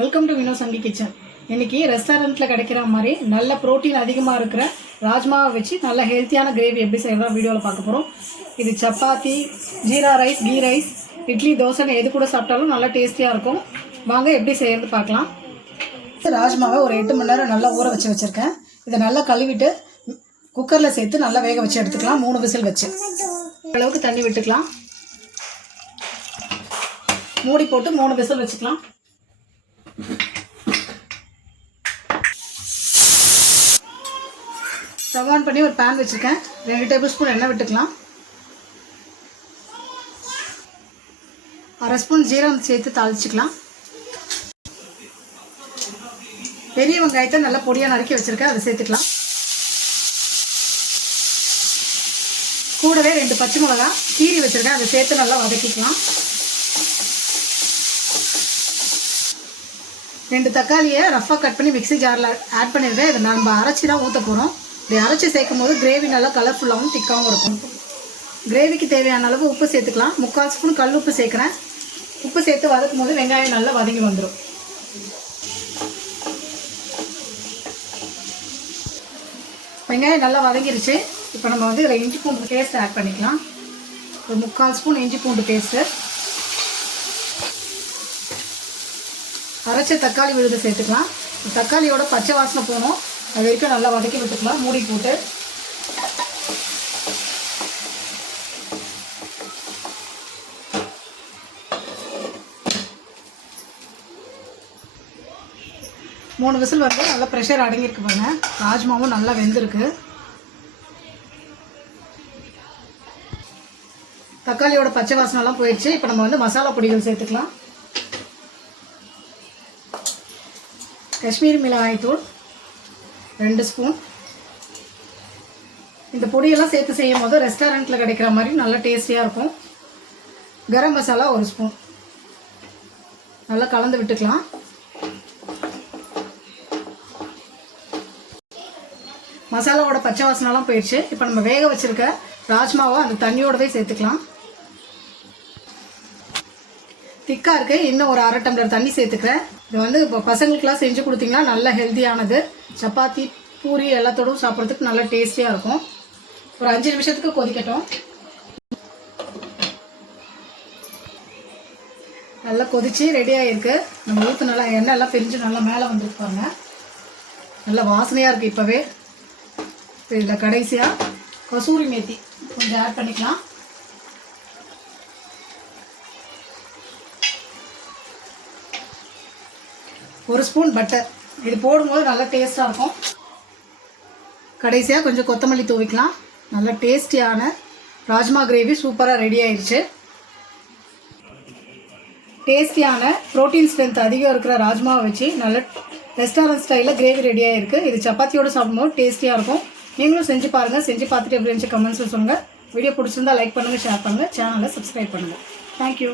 Welcome to Vino Sangi kitchen. இன்றைக்கி ரெஸ்டாரண்ட்டில் கிடைக்கிற மாதிரி நல்ல ப்ரோட்டீன் அதிகமாக இருக்கிற ராஜ்மாவை வச்சு நல்ல ஹெல்த்தியான கிரேவி எப்படி செய்யறதா வீடியோவில் பார்க்க போகிறோம். இது சப்பாத்தி, ஜீரா ரைஸ், கீ ரைஸ், இட்லி, தோசைன்னு எது கூட சாப்பிட்டாலும் நல்லா டேஸ்டியாக இருக்கும். வாங்க எப்படி செய்கிறது பார்க்கலாம். ராஜ்மாவை ஒரு 8 மணி நேரம் நல்லா ஊற வச்சுருக்கேன். இதை நல்லா கழுவிட்டு குக்கரில் சேர்த்து நல்லா வேக வச்சு எடுத்துக்கலாம். 3 விசில் வச்சு அளவுக்கு தண்ணி விட்டுக்கலாம். மூடி போட்டு 3 விசில் வச்சுக்கலாம். ஸ்டவ் ஆன் பண்ணி ஒரு பேன் வச்சுருக்கேன். 2 டேபிள் ஸ்பூன் எண்ணெய் விட்டுக்கலாம். 1/2 ஸ்பூன் ஜீரகம் சேர்த்து தாளிச்சிக்கலாம். பெரிய வெங்காயத்தை நல்லா பொடியாக நறுக்கி வச்சுருக்கேன், அதை சேர்த்துக்கலாம். கூடவே 2 பச்சை மிளகா கீரி வச்சுருக்கேன், அதை சேர்த்து நல்லா வதக்கிக்கலாம். 2 தக்காளியை ரஃபாக கட் பண்ணி மிக்ஸி ஜாரில் ஆட் பண்ணிடுறேன். இதை நம்ம அரைச்சி தான் ஊற்ற போகிறோம். இப்படி அரைச்சி சேர்க்கும் போது கிரேவி நல்லா கலர்ஃபுல்லாகவும் திக்காகவும் இருக்கும். கிரேவிக்கு தேவையான அளவு உப்பு சேர்த்துக்கலாம். 3/4 ஸ்பூன் கல் உப்பு சேர்க்குறேன். உப்பு சேர்த்து வதக்கும் போது வெங்காயம் நல்லா வதங்கி வந்துடும். வெங்காயம் நல்லா வதங்கிருச்சு. இப்போ நம்ம வந்து இதில் இஞ்சி பூண்டு பேஸ்ட் ஆட் பண்ணிக்கலாம். ஒரு 3/4 ஸ்பூன் இஞ்சி பூண்டு பேஸ்ட்டு, அரைச்ச தக்காளி விழுது சேர்த்துக்கலாம். தக்காளியோட பச்சை வாசனை போகணும், அது வரைக்கும் நல்லா வதக்கி விட்டுக்கலாம். மூடி போட்டு மூணு விசில் வந்து நல்லா ப்ரெஷர் அடங்கியிருக்கு பாருங்க. ராஜ்மாவும் நல்லா வெந்திருக்கு. தக்காளியோட பச்சை வாசனைலாம் போயிடுச்சு. இப்போ நம்ம வந்து மசாலா பொடிகள் சேர்த்துக்கலாம். காஷ்மீரி மிளகாய் தூள் 2 ஸ்பூன். இந்த பொடியெல்லாம் சேர்த்து செய்யும் போது ரெஸ்டாரண்ட்டில் கிடைக்கிற மாதிரி நல்லா டேஸ்டியாக இருக்கும். கரம் மசாலா 1 ஸ்பூன் நல்லா கலந்து விட்டுக்கலாம். மசாலாவோட பச்சை வாசனைலாம் போயிடுச்சு. இப்போ நம்ம வேக வச்சுருக்க ராஜ்மாவை அந்த தண்ணியோடவே சேர்த்துக்கலாம். திக்காக இருக்குது, இன்னும் ஒரு 1/2 டம்ளர் தண்ணி சேர்த்துக்கிறேன். இது வந்து இப்போ பசங்களுக்கெலாம் செஞ்சு கொடுத்தீங்கன்னா நல்ல ஹெல்த்தியானது. சப்பாத்தி, பூரி எல்லாத்தோடும் சாப்பிட்றதுக்கு நல்லா டேஸ்டியாக இருக்கும். ஒரு 5 நிமிஷத்துக்கு கொதிக்கட்டும். நல்லா கொதிச்சு ரெடியாக இருக்குது. நம்ம ஊற்று நல்லா எண்ணெய் எல்லாம் பிரிஞ்சு நல்லா மேலே வந்துருப்பாங்க. நல்லா வாசனையாக இருக்குது இப்போவே. இதில் கடைசியாக கசூரி மேத்தி கொஞ்சம் ஆட் பண்ணிக்கலாம். ஒரு ஸ்பூன் பட்டர், இது போடும்போது நல்லா டேஸ்ட்டாக இருக்கும். கடைசியாக கொஞ்சம் கொத்தமல்லி தூவிக்கலாம். நல்லா டேஸ்டியான ராஜ்மா கிரேவி சூப்பராக ரெடி ஆயிடுச்சு. டேஸ்டியான ப்ரோட்டீன் ஸ்ட்ரென்த் அதிகம் இருக்கிற ராஜ்மாவை வச்சு நல்ல ரெஸ்டாரண்ட் ஸ்டைலில் கிரேவி ரெடி ஆகிருக்கு. இது சப்பாத்தியோடு சாப்பிடும்போது டேஸ்டியாக இருக்கும். நீங்களும் செஞ்சு பாருங்கள். செஞ்சு பார்த்துட்டு எப்படி இருந்துச்சு கமெண்ட்ஸில் சொல்லுங்கள். வீடியோ பிடிச்சிருந்தா லைக் பண்ணுங்கள், ஷேர் பண்ணுங்கள், சேனலை சப்ஸ்கிரைப் பண்ணுங்கள். தேங்க்யூ.